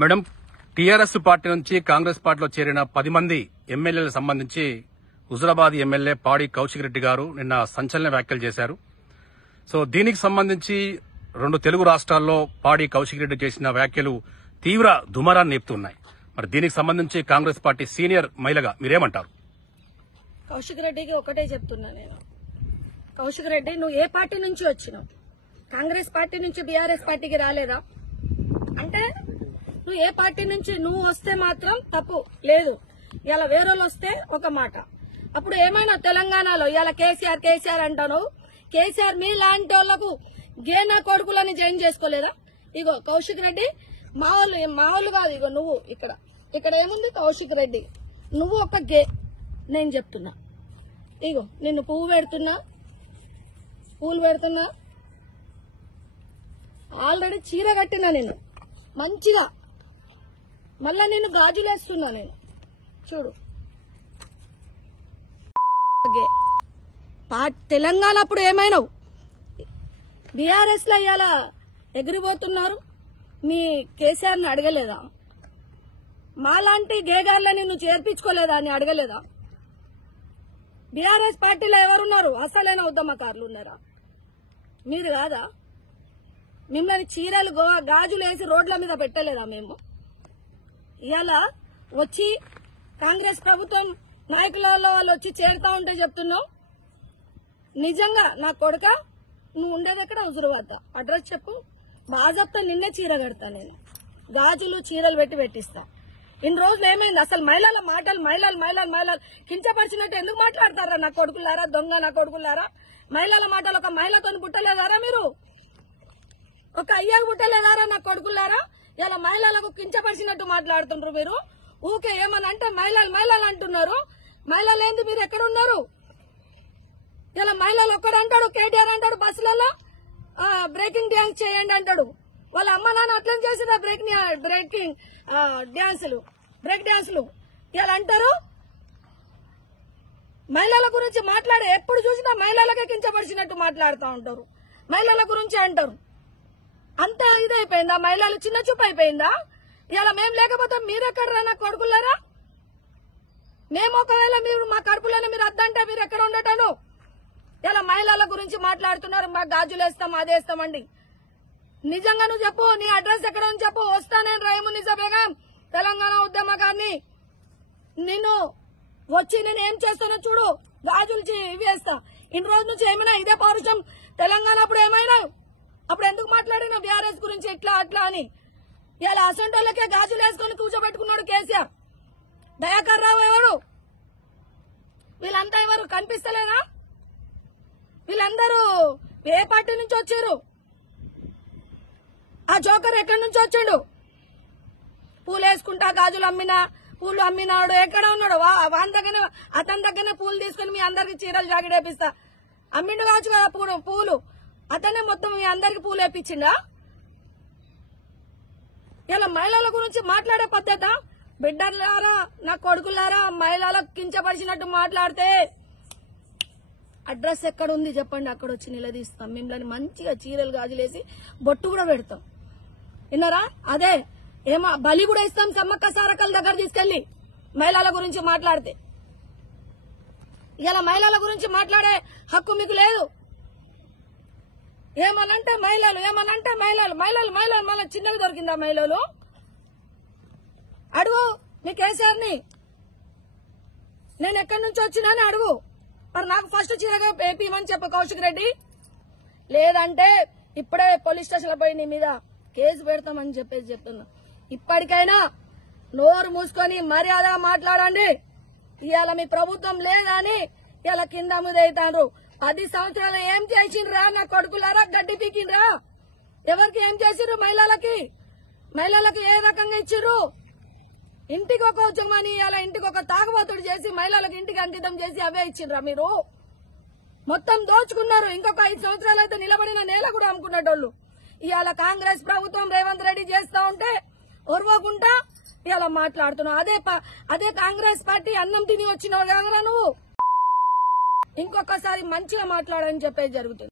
Madam, TRS party నుంచి కాంగ్రెస్ పార్టీలో చేరిన 10 మంది ఎమ్మెల్యేలకు సంబంధించి హుజురాబాద్ ఎమ్మెల్యే పాడి కౌశిక్ రెడ్డి గారు నిన్న సంచలన వ్యాఖ్యలు చేశారు. సో దీనికి సంబంధించి 2 తెలుగు రాష్ట్రాల్లో పాడి కౌశిక్ రెడ్డి చేసిన వ్యాఖ్యలు తీవ్ర దుమారాన్ని నేపుతున్నాయి. మరి దీనికి సంబంధించి కాంగ్రెస్ పార్టీ సీనియర్ మహిళగా మీరేమంటారు? కౌశిక్ రెడ్డికి ఒకటే చెప్తున్నా నేను. కౌశిక్ రెడ్డి, నువ్వు ఏ పార్టీ నుంచి వచ్చినావు? కాంగ్రెస్ పార్టీ నుంచి బీఆర్ఎస్ పార్టీకి రాలేదా? అంటే నువ్వు ఏ పార్టీ నుంచి నువ్వు వస్తే మాత్రం తప్పు లేదు. ఇలా వేరేళ్ళు వస్తే ఒక మాట. అప్పుడు ఏమైనా తెలంగాణలో ఇలా కేసీఆర్ అంటాను. కేసీఆర్ మీ లాంటి వాళ్లకు గేనా కొడుకులని జాయిన్ చేసుకోలేదా? ఇగో కౌశిక్ రెడ్డి మామూలు కాదు. ఇగో నువ్వు ఇక్కడ ఏముంది? కౌశిక్ రెడ్డి నువ్వు ఒక గే. నేను చెప్తున్నా, ఇగో నిన్ను పూలు పెడుతున్నా. ఆల్రెడీ చీర కట్టినా నేను మంచిగా. మళ్ళా నేను గాజులేస్తున్నా నేను. చూడు, తెలంగాణ అప్పుడు ఏమైనావు? బీఆర్ఎస్ లో ఇవాళ ఎగిరిపోతున్నారు. మీ కేసీఆర్ ని అడగలేదా? మాలాంటి గేగాళ్ళని నువ్వు చేర్పించుకోలేదా అని అడగలేదా? బీఆర్ఎస్ పార్టీలో ఎవరున్నారు? అసలైన ఉద్యమకారులు ఉన్నారా? మీరు కాదా? మిమ్మల్ని చీరలు గాజులు వేసి రోడ్ల మీద పెట్టలేదా మేము? ఇవాళ వచ్చి కాంగ్రెస్ ప్రభుత్వం నాయకులలో వాళ్ళు వచ్చి చేరుతా ఉంటే చెప్తున్నావు. నిజంగా నా కొడుక, నువ్వు ఉండేది ఎక్కడ? హుజురాబాద్. అడ్రస్ చెప్పు. బాజప్తా నిన్నే చీర కడతా నేను. గాజులు చీరలు పెట్టిస్తా. ఇన్ని రోజులు ఏమైంది? అసలు మహిళల మాటలు మహిళలు కించపరిచినట్టు ఎందుకు మాట్లాడతారా? నా కొడుకులారా, దొంగ నా కొడుకులారా. మహిళల మాటలు ఒక మహిళతో పుట్టలేదారా మీరు? ఒక అయ్యకు పుట్టలేదారా నా కొడుకులారా? ఇలా మహిళలకు కించపరిచినట్టు మాట్లాడుతుండ్రు మీరు. ఊకే ఏమని అంటే మహిళలు అంటున్నారు. మహిళలు ఏంది? మీరు ఎక్కడ ఉన్నారు? ఇలా మహిళలు ఒక్కడు అంటాడు, కేటీఆర్ అంటాడు బస్సులలో బ్రేకింగ్ డ్యాన్స్ చేయండి అంటాడు. వాళ్ళ అమ్మ నాన్న అట్లా చేసిన బ్రేకింగ్ బ్రేక్ డ్యాన్సులు ఇలా అంటారు. మహిళల గురించి మాట్లాడే ఎప్పుడు చూసినా మహిళలకే కించపరిచినట్టు మాట్లాడుతూ ఉంటారు. మహిళల గురించి అంటారు. అంత ఇదైపోయిందా? మహిళలు చిన్న చూపు అయిపోయిందా? ఇలా మేము లేకపోతే మీరెక్కడ నా కొడుకులారా? మేము ఒకవేళ మీరు మా కడుపులోనే మీరు అద్దంటే మీరు ఎక్కడ ఉండటాను? ఇలా మహిళల గురించి మాట్లాడుతున్నారు. మాకు గాజులేస్తాం అదేస్తామండి. నిజంగా నువ్వు చెప్పు, నీ అడ్రస్ ఎక్కడ అని చెప్పు. వస్తా నేను రైము నిజబేగం, తెలంగాణ ఉద్యమకాన్ని. నేను వచ్చి నేను ఏం చేస్తానో చూడు. గాజులు ఇవి వేస్తా. ఇన్ని రోజుల నుంచి ఏమైనా ఇదే పౌరుషం తెలంగాణ అప్పుడు ఏమైనా? అప్పుడు ఎందుకు మాట్లాడినా బీఆర్ఎస్ గురించి ఇట్లా అట్లా అని? ఇలా అసంటోళ్ళకే గాజులు వేసుకుని కూర్చోబెట్టుకున్నాడు కేసీఆర్. దయాకర్ రావు ఎవరు? వీళ్ళంతా ఎవరు కనిపిస్తలేదా? వీళ్ళందరూ ఏ పార్టీ నుంచి వచ్చారు? ఆ జోకర్ ఎక్కడి నుంచి వచ్చాడు? పూలు వేసుకుంటా గాజులు పూలు అమ్మినాడు ఎక్కడ ఉన్నాడు? అతని దగ్గరనే పూలు తీసుకుని మీ అందరికి చీరలు జాకెట్ వేపిస్తా. అమ్మిండు కావచ్చు కదా పూలు. అతనే మొత్తం మీ అందరికి పూలు వేపించిండా? ఇలా మహిళల గురించి మాట్లాడే పద్ధత? బిడ్డలారా, నా కొడుకులారా, మహిళలకు కించపరిచినట్టు మాట్లాడితే అడ్రస్ ఎక్కడ ఉంది చెప్పండి, అక్కడ వచ్చి నిలదీస్తాం. మిమ్మల్ని మంచిగా చీరలు గాజులేసి బొట్టు కూడా పెడతాం. విన్నారా? అదే ఏమో బలి కూడా ఇస్తాం సమ్మక్క సారకల దగ్గర తీసుకెళ్లి మహిళల గురించి మాట్లాడితే. ఇలా మహిళల గురించి మాట్లాడే హక్కు మీకు లేదు. ఏమనంటే మహిళలు మళ్ళీ చిన్నగా దొరికిందా మహిళలు? అడుగు మీ కేసీఆర్ ని, నేను ఎక్కడి నుంచి వచ్చినాని అడుగు. మరి నాకు ఫస్ట్ చీరగా వేపిమని చెప్ప కౌశిక్ రెడ్డి. లేదంటే ఇప్పుడే పోలీస్ స్టేషన్ పోయి నీ మీద కేసు పెడతామని చెప్తున్నా. ఇప్పటికైనా నోరు మూసుకొని మర్యాద మాట్లాడండి. ఇవాళ మీ ప్రభుత్వం లేదని ఇలా కింద మీద అవుతారు. 10 సంవత్సరాలు ఏం చేసిండ్రా నా కొడుకులారా? గడ్డి పీకిండ్రా? ఎవరికి ఏం చేసిండ్రు? మహిళలకు ఏ రకంగా ఇచ్చిర్రు? ఇంటికి ఒక ఉద్యమాన్ని ఇలా ఇంటికి ఒక తాగుబోతుడు చేసి మహిళలకు ఇంటికి అంకితం చేసి అవే ఇచ్చిండ్రా మీరు? మొత్తం దోచుకున్నారు. ఇంకొక 5 సంవత్సరాలు అయితే నిలబడిన నేల కూడా అమ్ముకునేటోళ్ళు. ఇవాళ కాంగ్రెస్ ప్రభుత్వం రేవంత్ రెడ్డి చేస్తా ఉంటే ఒరవకుండా ఇలా మాట్లాడుతున్నావు. అదే కాంగ్రెస్ పార్టీ అన్నం తిని వచ్చినావు కదా నువ్వు. ఇంకొకసారి మంచిగా మాట్లాడని చెప్పేది జరుగుతుంది.